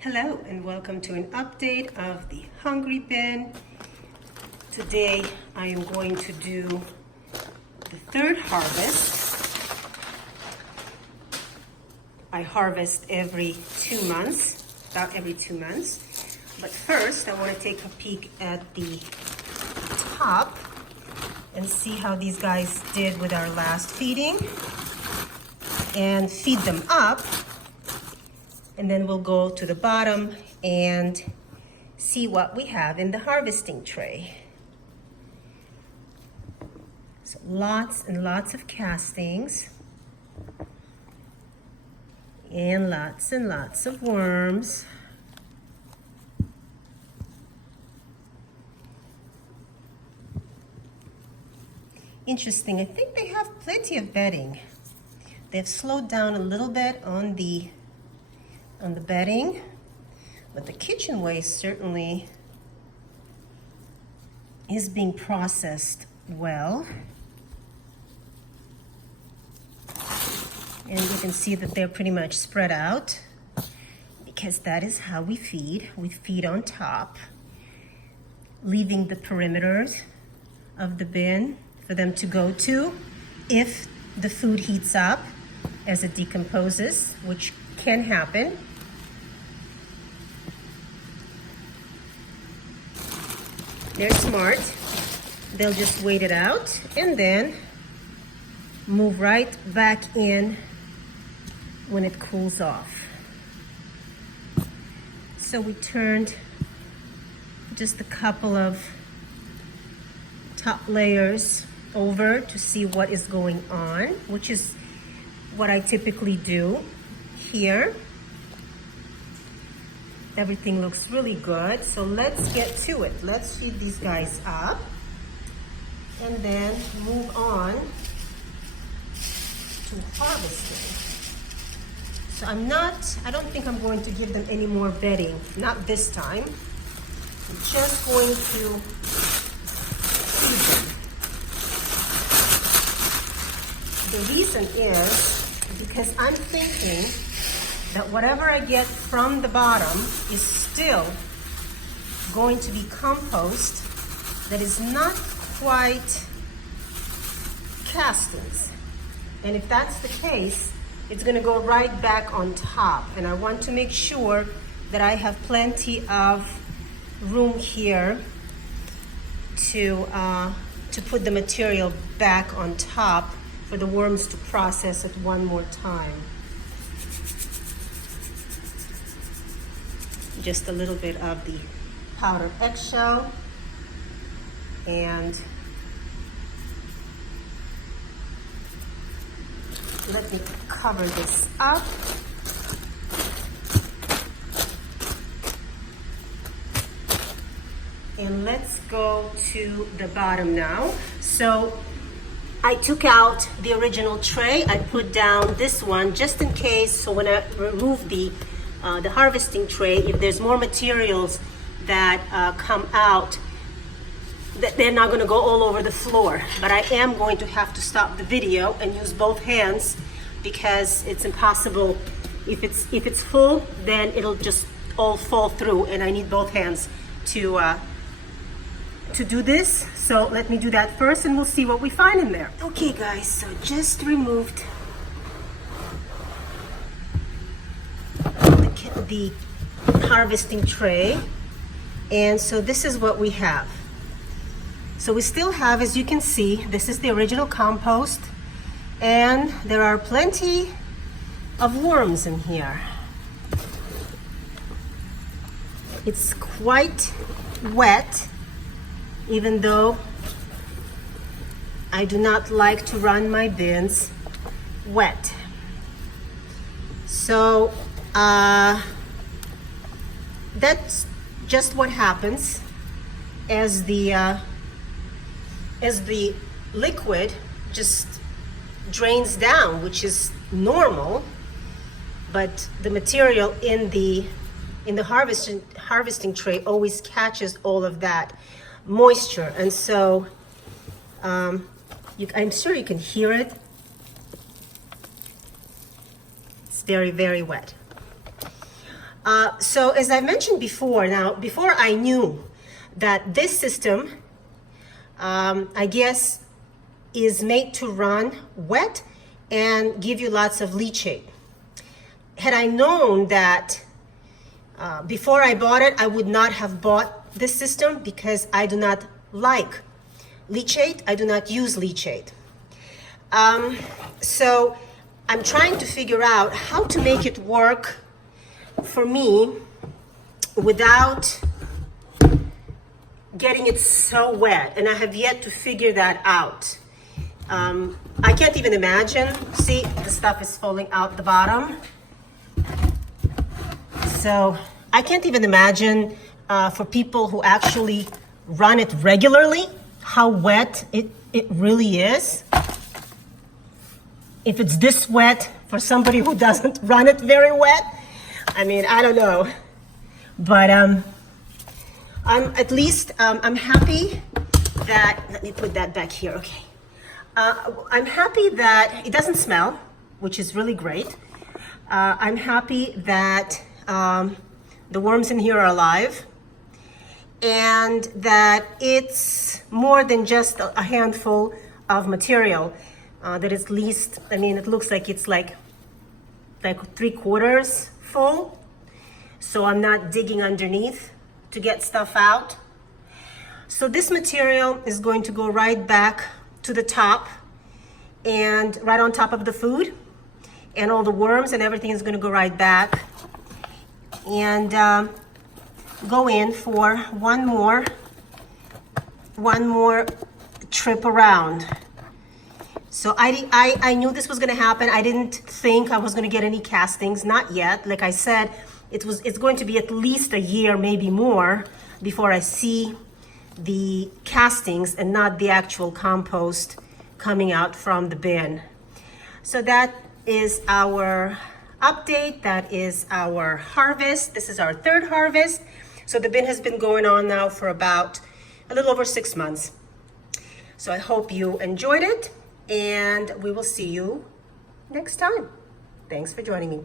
Hello and welcome to an update of the Hungry Bin. Today I am going to do the third harvest. I harvest every 2 months, about every 2 months. But first I want to take a peek at the top and see how these guys did with our last feeding and feed them up. And then we'll go to the bottom and see what we have in the harvesting tray. So lots and lots of castings. And lots of worms. Interesting, I think they have plenty of bedding. They've slowed down a little bit on the bedding, but the kitchen waste certainly is being processed well. And you can see that they're pretty much spread out because that is how we feed. We feed on top, leaving the perimeters of the bin for them to go to if the food heats up as it decomposes, which can happen. They're smart. They'll just wait it out and then move right back in when it cools off. So we turned just a couple of top layers over to see what is going on, which is what I typically do here. Everything looks really good, so let's get to it. Let's feed these guys up and then move on to harvesting. So I don't think I'm going to give them any more bedding, not this time. I'm just going to feed them. The reason is because I'm thinking that whatever I get from the bottom is still going to be compost that is not quite castings. And if that's the case, it's going to go right back on top. And I want to make sure that I have plenty of room here to put the material back on top for the worms to process it one more time. Just a little bit of the powdered eggshell and let me cover this up. And let's go to the bottom now. So I took out the original tray. I put down this one just in case, so when I remove the harvesting tray, if there's more materials that come out, that they're not going to go all over the floor. But I am going to have to stop the video and use both hands because it's impossible. If it's full, then it'll just all fall through, and I need both hands to do this. So let me do that first, and we'll see what we find in there. Okay, guys. So just removed the harvesting tray, and so this is what we have. So we still have, as you can see, this is the original compost, and there are plenty of worms in here. It's quite wet, even though I do not like to run my bins wet. So that's just what happens as the liquid just drains down, which is normal, but the material in the harvesting tray always catches all of that moisture, and so I'm sure you can hear it. It's very, very wet. So as I mentioned before, now before I knew that this system, I guess, is made to run wet and give you lots of leachate. Had I known that before I bought it, I would not have bought this system because I do not like leachate. I do not use leachate. So I'm trying to figure out how to make it work for me without getting it so wet, and I have yet to figure that out. I can't even imagine. See, the stuff is falling out the bottom. So I can't even imagine for people who actually run it regularly how wet it really is. If it's this wet for somebody who doesn't run it very wet, I mean, I don't know. But I'm happy that, let me put that back here, okay. I'm happy that it doesn't smell, which is really great. I'm happy that the worms in here are alive, and that it's more than just a handful of material. That is least, I mean, it looks like it's like 3/4 full. So I'm not digging underneath to get stuff out. So this material is going to go right back to the top and right on top of the food, and all the worms and everything is going to go right back and go in for one more trip around. So I knew this was going to happen. I didn't think I was going to get any castings, not yet. Like I said, it's going to be at least a year, maybe more, before I see the castings and not the actual compost coming out from the bin. So that is our update. That is our harvest. This is our third harvest. So the bin has been going on now for about a little over 6 months. So I hope you enjoyed it, and we will see you next time. Thanks for joining me.